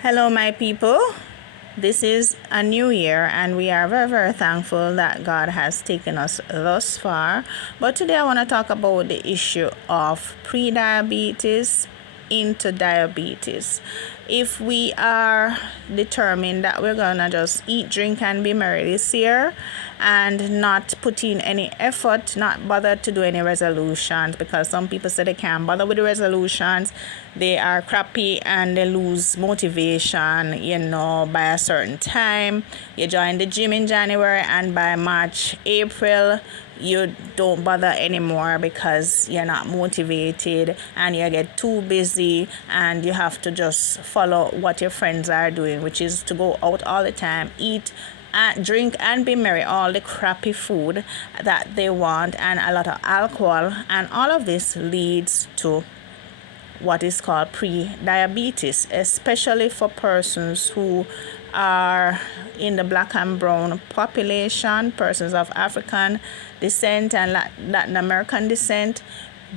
Hello, my people. This is a new year, and we are very, very thankful that God has taken us thus far. But today, I want to talk about the issue of pre-diabetes into diabetes. If we are determined that we're gonna just eat, drink, and be merry this year and not put in any effort, not bother to do any resolutions, because some people say they can't bother with the resolutions, they are crappy and they lose motivation, by a certain time. You join the gym in January, and by March, April, you don't bother anymore because you're not motivated and you get too busy, and you have to just follow what your friends are doing, which is to go out all the time, eat and drink and be merry, all the crappy food that they want, and a lot of alcohol, and all of this leads to what is called pre-diabetes, especially for persons who are in the black and brown population, persons of African descent and Latin American descent.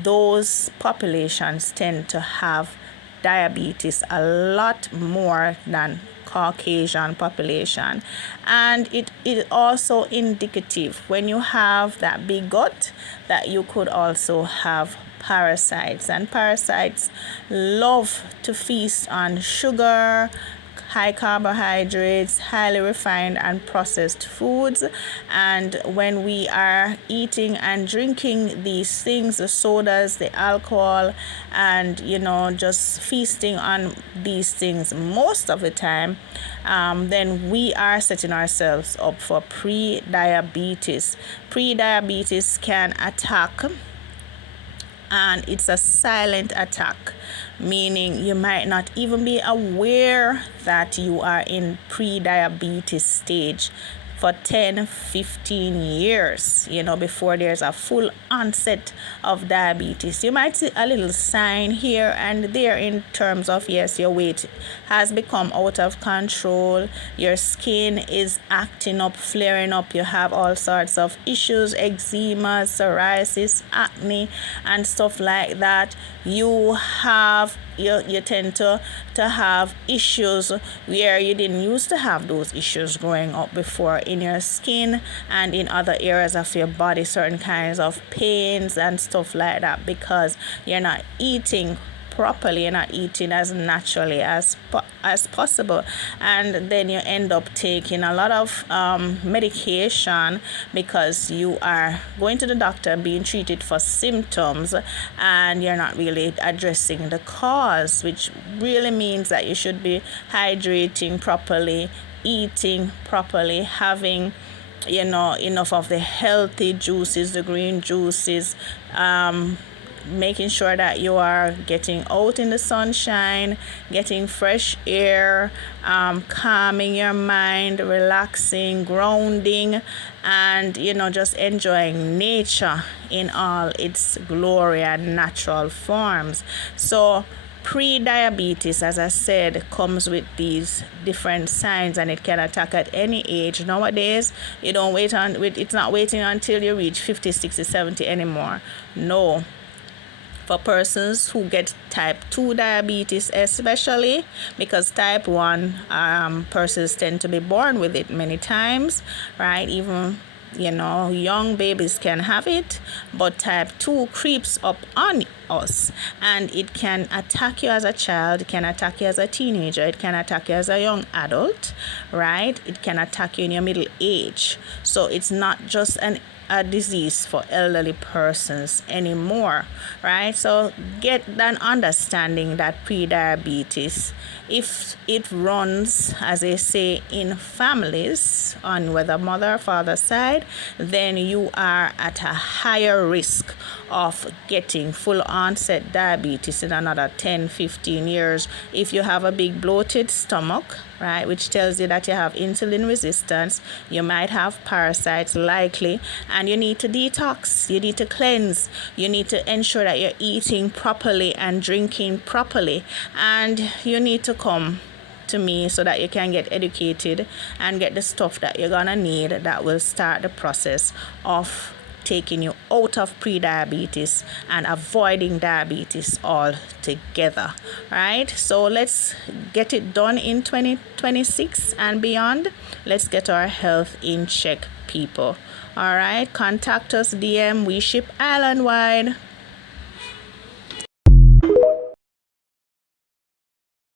Those populations tend to have diabetes a lot more than Caucasian population, and it is also indicative when you have that big gut that you could also have parasites, and parasites love to feast on sugar, high carbohydrates, highly refined and processed foods. And when we are eating and drinking these things, the sodas, the alcohol, and just feasting on these things most of the time, then we are setting ourselves up for pre-diabetes. Pre-diabetes can attack, and it's a silent attack, meaning you might not even be aware that you are in pre-diabetes stage for 10-15 years, before there's a full onset of diabetes. You might see a little sign here and there in terms of, yes, your weight has become out of control, your skin is acting up, flaring up, you have all sorts of issues, eczema, psoriasis, acne, and stuff like that. You tend to have issues where you didn't used to have those issues growing up before, in your skin and in other areas of your body, certain kinds of pains and stuff like that, because you're not eating properly, you're not eating as naturally as possible, and then you end up taking a lot of medication because you are going to the doctor being treated for symptoms, and you're not really addressing the cause, which really means that you should be hydrating properly, eating properly, having enough of the healthy juices, the green juices, making sure that you are getting out in the sunshine, getting fresh air, calming your mind, relaxing, grounding, and just enjoying nature in all its glory and natural forms. So pre-diabetes, as I said, comes with these different signs, and it can attack at any age. Nowadays, you don't wait on it's not waiting until you reach 50, 60, 70 anymore. No. For persons who get type 2 diabetes, especially, because type 1 persons tend to be born with it many times, right? Even young babies can have it, but type 2 creeps up on us, and it can attack you as a child, it can attack you as a teenager, it can attack you as a young adult, right? It can attack you in your middle age. So it's not just a disease for elderly persons anymore, right? So get an understanding that pre-diabetes, if it runs, as they say, in families, on whether mother or father side, then you are at a higher risk of getting full onset diabetes in another 10-15 years. If you have a big bloated stomach, right, which tells you that you have insulin resistance, you might have parasites likely, and you need to detox, you need to cleanse, you need to ensure that you're eating properly and drinking properly, and you need to come to me so that you can get educated and get the stuff that you're gonna need that will start the process of taking you out of pre-diabetes and avoiding diabetes altogether. Right? So let's get it done in 2026 and beyond. Let's get our health in check, people. All right, contact us, DM. We ship island wide.